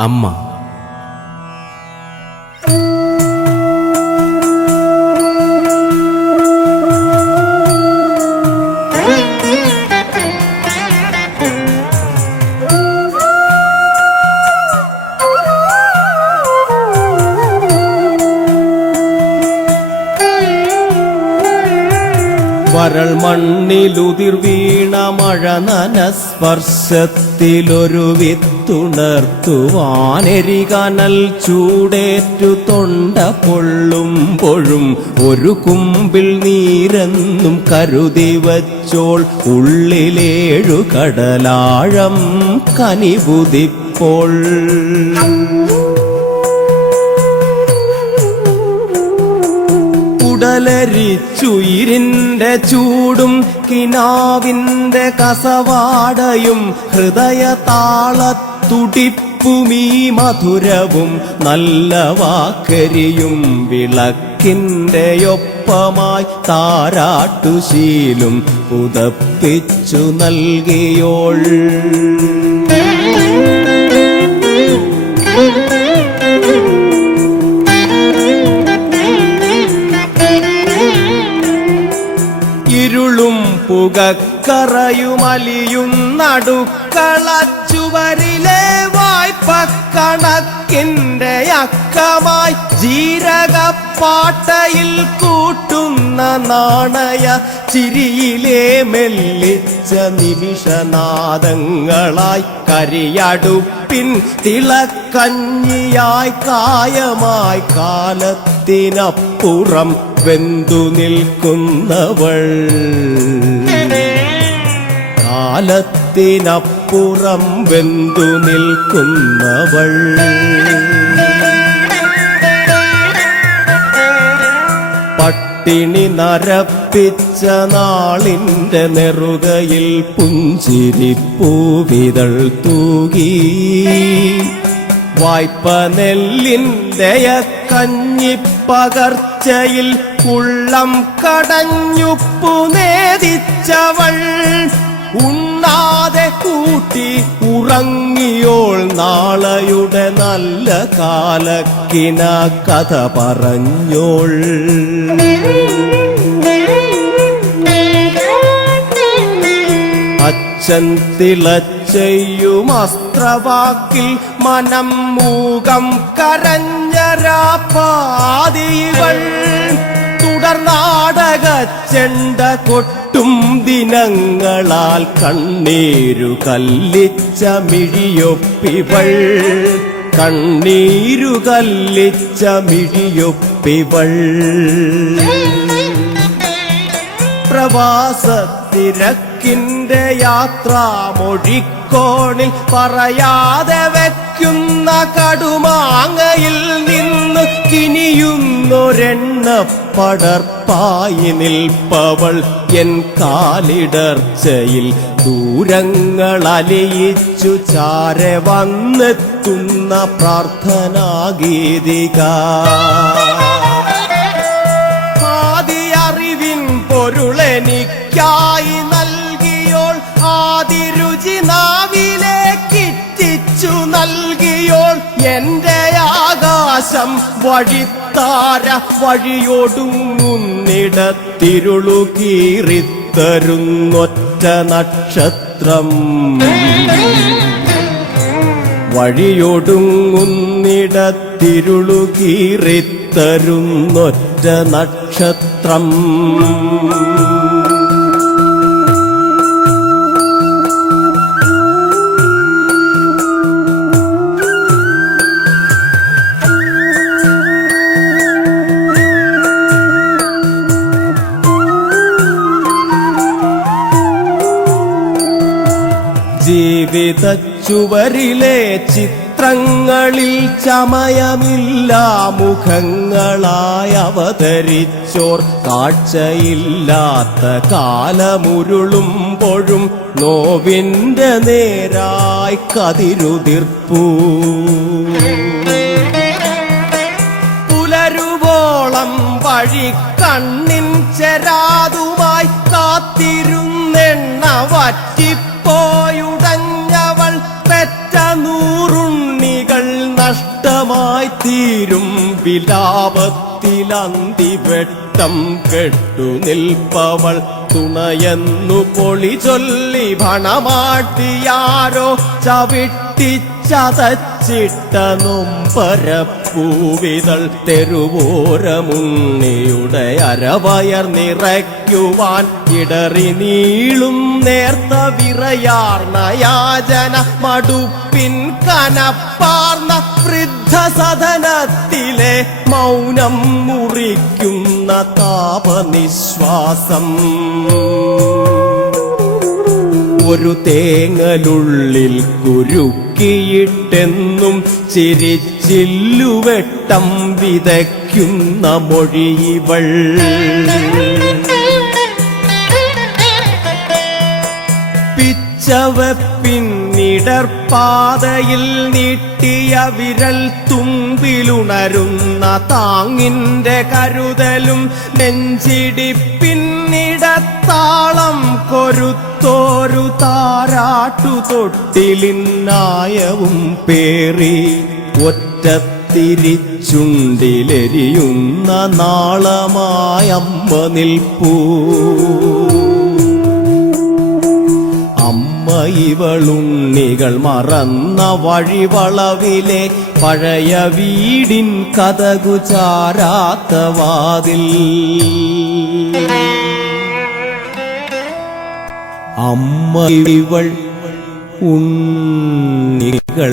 അമ്മ. വരൾ മണ്ണിലുതിർ വീണ മഴ നനസ്പർശത്തിലൊരു വിത്തുണർത്തുവാനെരികനൽ ചൂടേറ്റു തൊണ്ട പൊള്ളുമ്പോഴും ഒരു കുമ്പിൽ നീരെന്നും കരുതി വച്ചോൾ ഉള്ളിലേഴു കടലാഴം കനിവുതിപ്പോൾ. ഉടലരിച്ചുയിരിന്റെ ചൂടും കിനാവിന്റെ കസവാടയും ഹൃദയതാളത്തുടിപ്പുമീ മധുരവും നല്ല വാക്കരിയും വിളക്കിന്റെ ഒപ്പമായി താരാട്ടുശീലും പുതപ്പിച്ചു നൽകിയോൾ. ഇരുളും പുകക്കറയുമലിയുന്നടുക്കളച്ചുവരിലെ വായ്പക്കണക്കിന്റെ അക്കമായി ജീരകപ്പാട്ടയിൽ കൂട്ടുന്ന നാണയ ചിരിയിലെ മെല്ലിച്ച നിമിഷനാദങ്ങളായി കരിയടുപ്പിൻ തിളക്കഞ്ഞിയായി കായമായി കാലത്തിനപ്പുറം വെന്തു നിൽക്കുന്നവൾ. കാലത്തിനപ്പുറം വെന്തു നിൽക്കുന്നവൾ. പട്ടിണി നരപ്പിച്ച നാളിന്റെ നെറുകയിൽ പുഞ്ചിരിപ്പൂവിതൾ തൂകി. വായ്പ നെല്ലിന്റെ കഞ്ഞിപ്പകർച്ചയിൽ ഉള്ളം കടഞ്ഞുപ്പു നേദിച്ചവൾ. ഉണ്ണാതെ കൂട്ടി ഉറങ്ങിയോൾ നാളെയുടെ നല്ല കാലക്കിന കഥ പറഞ്ഞോൾ. അച്ഛൻ തിളച്ചെയ്യും അസ്ത്രവാക്കിൽ മനം മൂകം കരഞ്ഞരാപ്പാതിവൾ. തുടർനാടക ചെണ്ട കൊട്ടും ദിനങ്ങളാൽ കണ്ണീരു കല്ലിച്ച മിഴിയൊപ്പിവൾ. കണ്ണീരു കല്ലിച്ച മിഴിയൊപ്പിവൾ. പ്രവാസത്തിരക്കിന്റെ യാത്രാമൊഴിക്കോണിൽ പറയാതെ വയ്ക്കുന്ന കടുമാങ്ങയിൽ നിന്ന് കിനിയുന്നൊരെണ്ണപ്പടർപ്പായി നിൽപ്പവൾ. എൻ കാലിടർച്ചയിൽ ദൂരങ്ങളലിയിച്ചു ചാരെ വന്നെത്തുന്ന പ്രാർത്ഥനാഗീതിക. പൊരുളെനിക്കായി നൽകിയോൾ. ആദിരുചി നാവിലേക്കിറ്റിച്ചു നൽകിയോൾ. എന്റെ ആകാശം വഴിത്താര വഴിയൊടുങ്ങുന്നിടത്തിരുളു കീറിത്തരുന്നൊറ്റ നക്ഷത്രം. വഴിയൊടുങ്ങുന്നിടത്തിരുളു കീറിത്തരുന്നൊറ്റ നക്ഷത്രം. ജീവിതച്ചുവരിലെ ചിത്രങ്ങളിൽ ചമയമില്ല മുഖങ്ങളായി അവതരിച്ചോർ. കാഴ്ചയില്ലാത്ത കാലമുരുളുമ്പോഴും നോവിന്റെ നേരായി കതിരുതിർപ്പൂ. പുലരുവോളം വഴി കണ്ണിൻ ചെരാതുമായി കാത്തിരുന്നെണ്ണ വറ്റിപ്പോയുടഞ്ഞവൾ. പെറ്റ നൂറുണ്ണികൾ നഷ്ടമായി തീരും വിലാപത്തിലന്തിവെട്ടം കെട്ടു നിൽപ്പവൾ തുണയെന്നു പൊളി ചൊല്ലി ഭണമാട്ടിയാരോ ചവിട്ടിച്ചതച്ചിട്ട നൊമ്പരപ്പൂവിതൾ തെരുവോരമുണ്ണിയുടെ അരവയർ നിറയ്ക്കുവാൻ ഇടറി നീളും നേർത്ത വിറയാർന്ന യാചന മടുപ്പിൻ കനപ്പാർന്ന വൃദ്ധസദനത്തിലെ മൗനം മുറിക്കുന്ന താപനിശ്വാസം ഒരു തേങ്ങലുള്ളിൽ കുരുക്കിയിട്ടെന്നും ചിരിച്ചില്ലുവെട്ടം വിതയ്ക്കുന്ന മൊഴിയിവൾ പിന്നീടർപ്പാതയിൽ നീട്ടിയ വിരൽ തുമ്പിലുണരുന്ന താങ്ങിന്റെ കരുതലും നെഞ്ചിടിപ്പിന്നിടത്താളം കൊരുത്തോരു താരാട്ടു തൊട്ടിലിന്നായവും പേറി ഒറ്റത്തിരിച്ചുണ്ടിലെരിയുന്ന നാളമായമ്മ നിൽപ്പൂ അമ്മ ഇവളുണ്ണികൾ മറന്ന വഴിവളവിലെ പഴയ വീടിൻ കതകു ചാരാത്ത വാതിൽ അമ്മ ഇവൾ ഉണ്ണികൾ